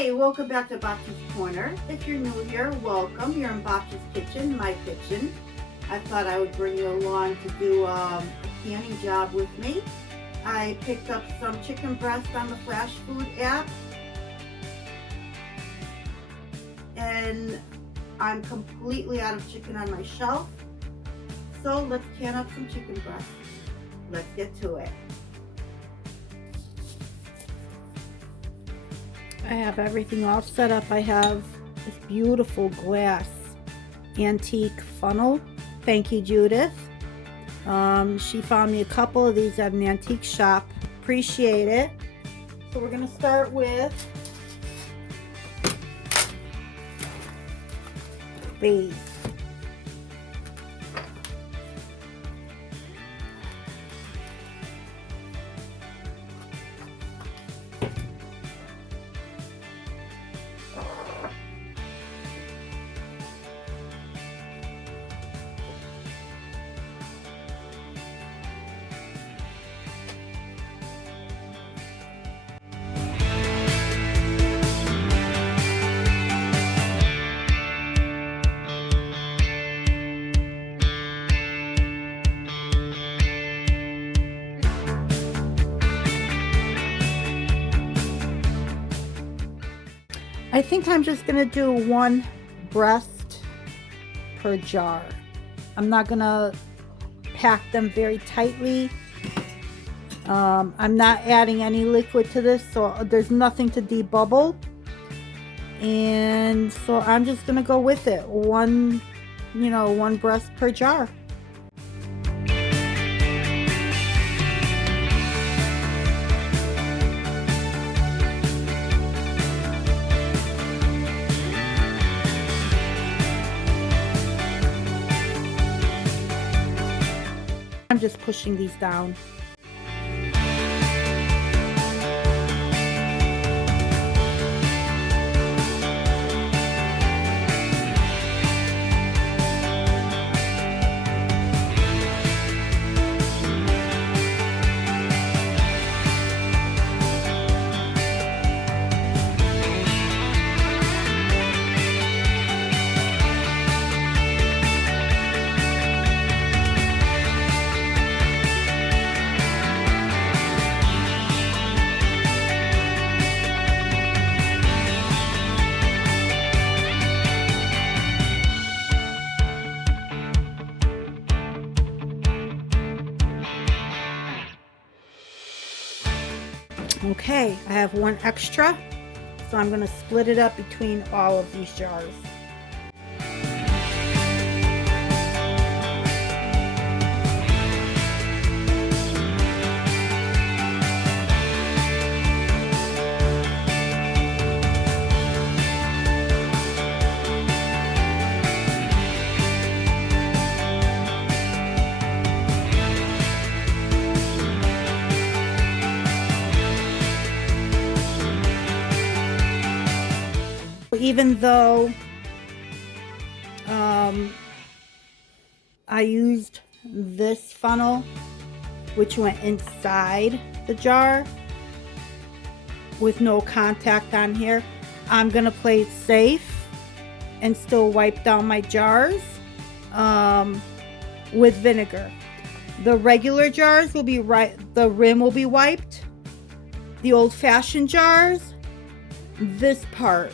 Hi, welcome back to Bob's Corner. If you're new here, welcome. You're in Bob's kitchen, my kitchen. I thought I would bring you along to do a canning job with me. I picked up some chicken breast on the Flash Food app. And I'm completely out of chicken on my shelf. So let's can up some chicken breast. Let's get to it. I have everything all set up. I have this beautiful glass antique funnel. Thank you, Judith. She found me a couple of these at an antique shop. Appreciate it. So we're going to start with these. I think I'm just going to do one breast per jar. I'm not going to pack them very tightly. I'm not adding any liquid to this, so there's nothing to debubble. And so I'm just going to go with it. One breast per jar. I'm just pushing these down. Okay, I have one extra, so I'm going to split it up between all of these jars. Even though I used this funnel, which went inside the jar with no contact on here, I'm gonna play it safe and still wipe down my jars with vinegar. The regular jars will be the rim will be wiped. The old-fashioned jars, this part,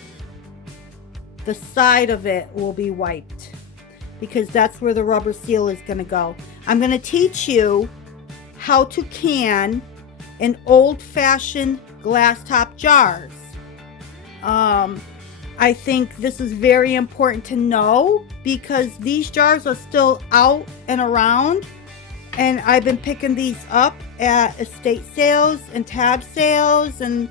the side of it will be wiped because that's where the rubber seal is going to go. I'm going to teach you how to can in old-fashioned glass top jars. I think this is very important to know because these jars are still out and around, and I've been picking these up at estate sales and tab sales, and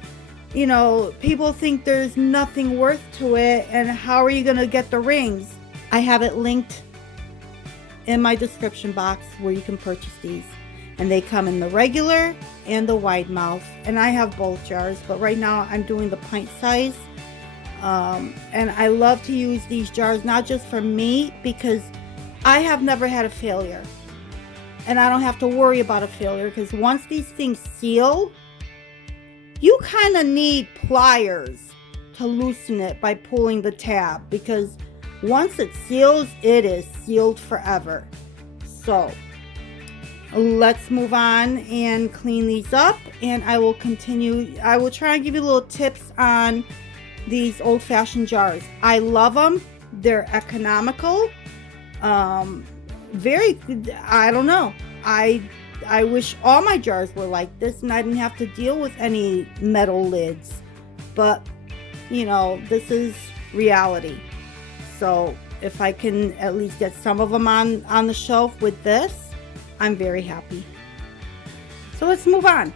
you know, people think there's nothing worth to it, and how are you going to get the rings? I have it linked in my description box where you can purchase these. And they come in the regular and the wide mouth. And I have both jars, but right now I'm doing the pint size. And I love to use these jars, not just for me, because I have never had a failure. And I don't have to worry about a failure, because once these things seal, you kind of need pliers to loosen it by pulling the tab, because once it seals, it is sealed forever. So let's move on and clean these up, and I will continue. I will try and give you little tips on these old-fashioned jars. I love them. They're economical. Very, I don't know. I wish all my jars were like this and I didn't have to deal with any metal lids. But, you know, this is reality. So if I can at least get some of them on the shelf with this, I'm very happy. So let's move on.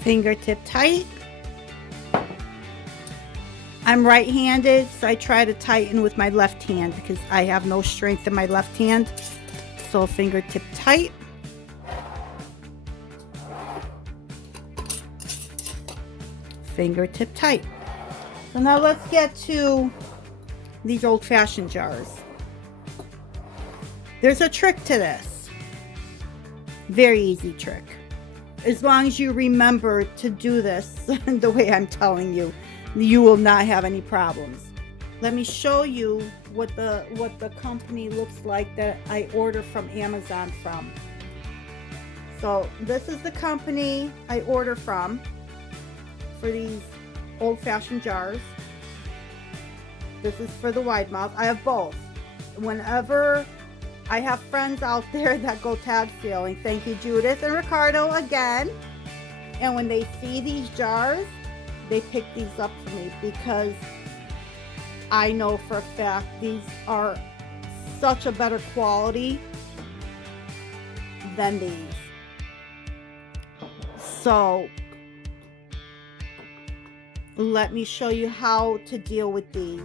Fingertip tight. I'm right-handed, so I try to tighten with my left hand because I have no strength in my left hand. So fingertip tight. Fingertip tight. So now let's get to these old-fashioned jars. There's a trick to this. Very easy trick. As long as you remember to do this the way I'm telling you, you will not have any problems. Let me show you what the company looks like that I order from Amazon from. So this is the company I order from for these old-fashioned jars. This is for the wide mouth. I have both. Whenever I have friends out there that go tab sealing, thank you Judith and Ricardo again, and when they see these jars, they pick these up for me because I know for a fact these are such a better quality than these. So let me show you how to deal with these.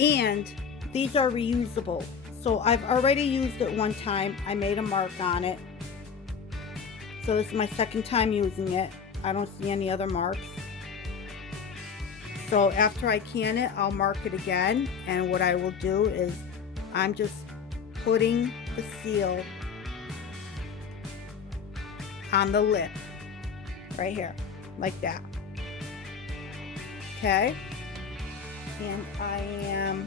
And these are reusable. So I've already used it one time. I made a mark on it. So this is my second time using it. I don't see any other marks. So after I can it, I'll mark it again. And what I will do is I'm just putting the seal on the lip right here, like that. Okay. And I am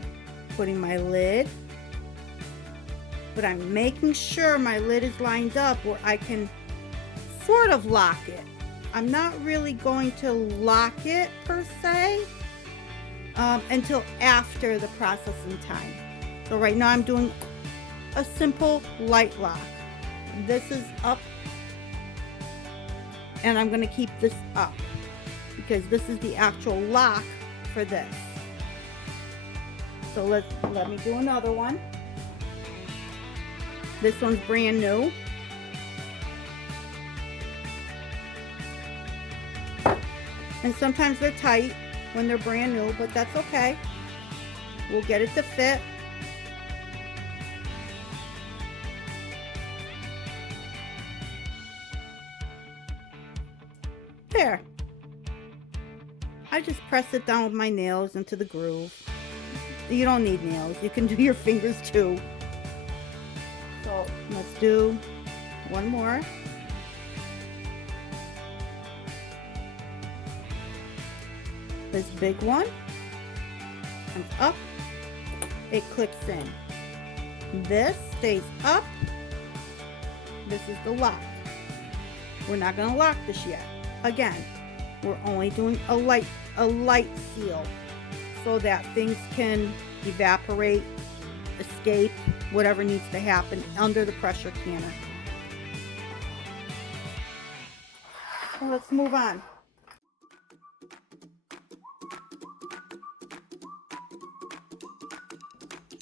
putting my lid, but I'm making sure my lid is lined up where I can sort of lock it. I'm not really going to lock it per se until after the processing time. So right now I'm doing a simple light lock. This is up, and I'm going to keep this up because this is the actual lock for this. So let me do another one. This one's brand new. And sometimes they're tight when they're brand new, but that's okay. We'll get it to fit. there. I just press it down with my nails into the groove. You don't need nails. You can do your fingers too. So let's do one more. This big one comes up. It clicks in. This stays up. This is the lock. We're not going to lock this yet. Again, we're only doing a light seal so that things can evaporate, escape, whatever needs to happen under the pressure canner. So let's move on.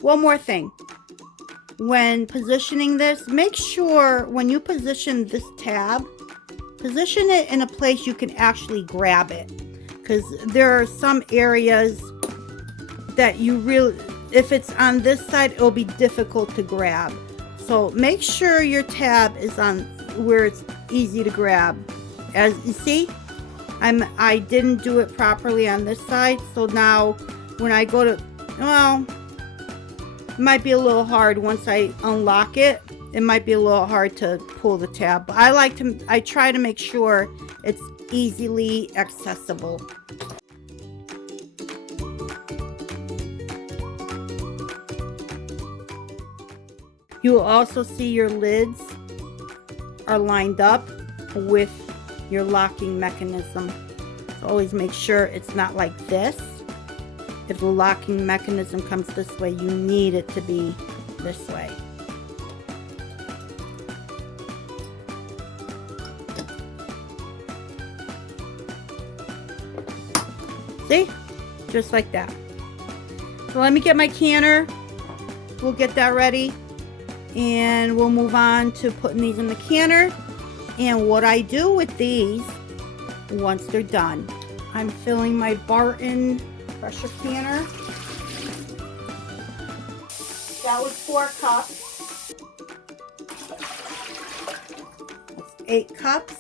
One more thing. When positioning this, make sure when you position this tab, position it in a place you can actually grab it. Because there are some areas that you really, if it's on this side, it'll be difficult to grab. So make sure your tab is on where it's easy to grab. As you see, I didn't do it properly on this side. So now when I go to, well, it might be a little hard once I unlock it. It might be a little hard to pull the tab, but I try to make sure it's easily accessible. You will also see your lids are lined up with your locking mechanism. So always make sure it's not like this. If the locking mechanism comes this way, you need it to be this way. See? Just like that. So let me get my canner. We'll get that ready. And we'll move on to putting these in the canner. And what I do with these once they're done. I'm filling my Barton pressure canner. That was 4 cups. That's 8 cups.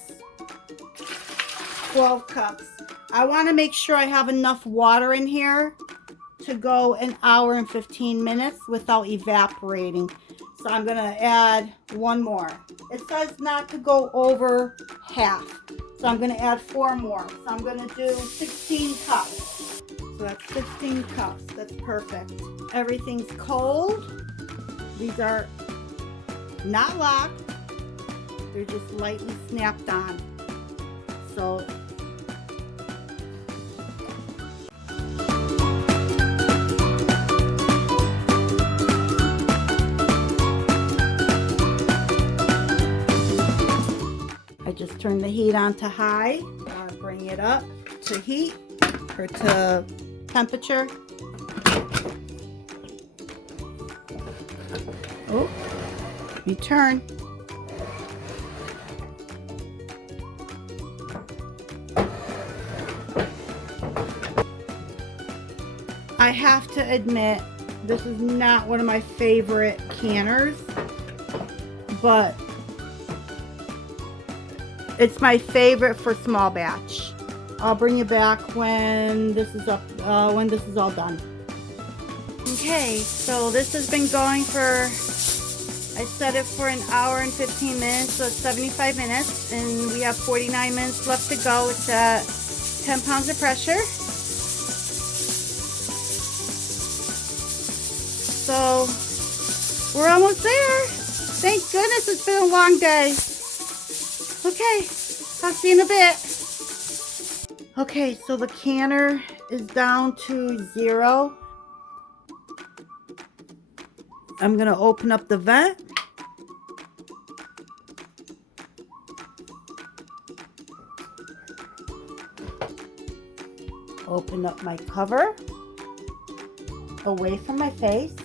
12 cups. I want to make sure I have enough water in here to go an hour and 15 minutes without evaporating. So I'm going to add one more. It says not to go over half. So I'm going to add 4 more. So I'm going to do 16 cups. So that's 16 cups. That's perfect. Everything's cold. These are not locked. They're just lightly snapped on. So I just turn the heat on to high. Bring it up to heat or to temperature. Oh, you turn. I have to admit, this is not one of my favorite canners, but it's my favorite for small batch. I'll bring you back when this is up, when this is all done. Okay, so this has been going for, I set it for an hour and 15 minutes, so it's 75 minutes, and we have 49 minutes left to go. It's at 10 pounds of pressure. So we're almost there. Thank goodness, it's been a long day. Okay, I'll see you in a bit. Okay, so the canner is down to 0. I'm gonna open up the vent. Open up my cover away from my face.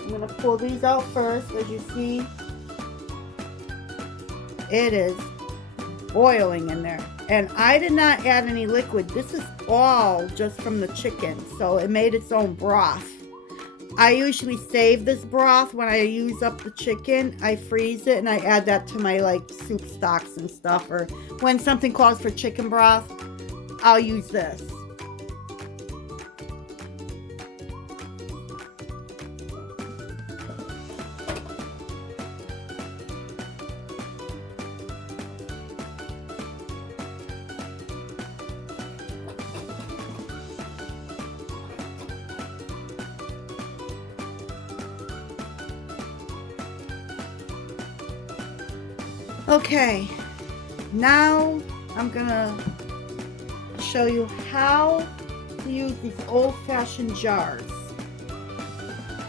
I'm going to pull these out first. As you see, it is boiling in there. And I did not add any liquid. This is all just from the chicken. So it made its own broth. I usually save this broth when I use up the chicken. I freeze it and I add that to my like soup stocks and stuff. Or when something calls for chicken broth, I'll use this. Okay, now I'm gonna show you how to use these old-fashioned jars.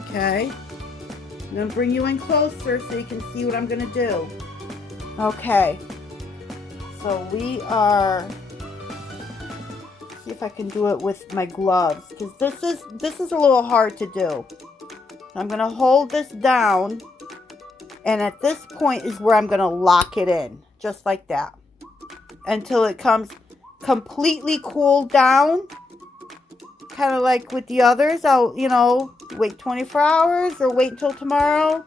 Okay, I'm gonna bring you in closer so you can see what I'm gonna do. Okay, so we are, see if I can do it with my gloves, because this is a little hard to do. I'm gonna hold this down. And at this point is where I'm going to lock it in, just like that, until it comes completely cooled down, kind of like with the others. I'll, wait 24 hours or wait until tomorrow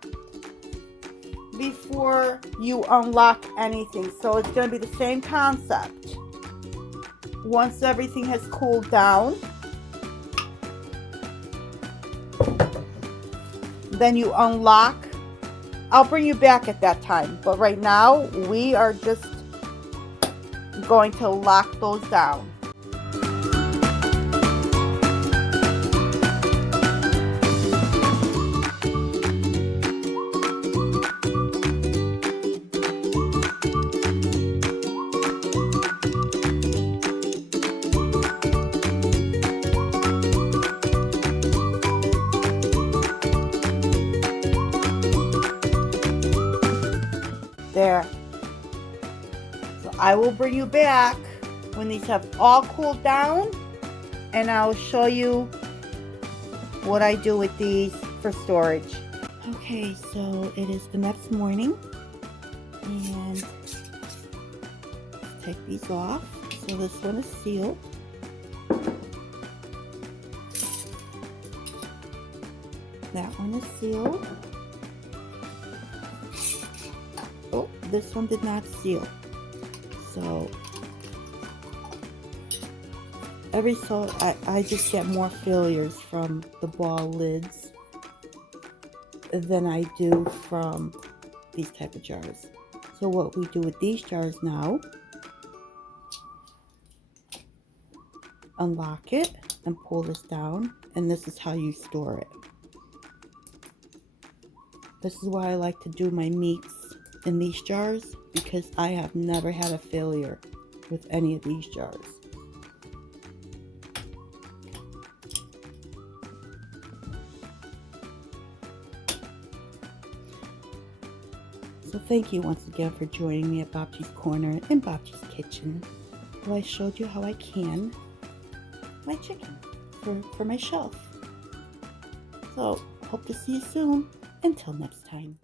before you unlock anything. So it's going to be the same concept. Once everything has cooled down, then you unlock. I'll bring you back at that time, but right now we are just going to lock those down. There. So I will bring you back when these have all cooled down, and I'll show you what I do with these for storage. Okay, so it is the next morning, and let's take these off. So this one is sealed. That one is sealed. Oh, this one did not seal. So I just get more failures from the ball lids than I do from these type of jars. So what we do with these jars now, unlock it and pull this down, and this is how you store it. This is why I like to do my meats in these jars, because I have never had a failure with any of these jars. So thank you once again for joining me at Bobji's Corner and Bobji's Kitchen, where I showed you how I can my chicken for my shelf. So hope to see you soon. Until next time.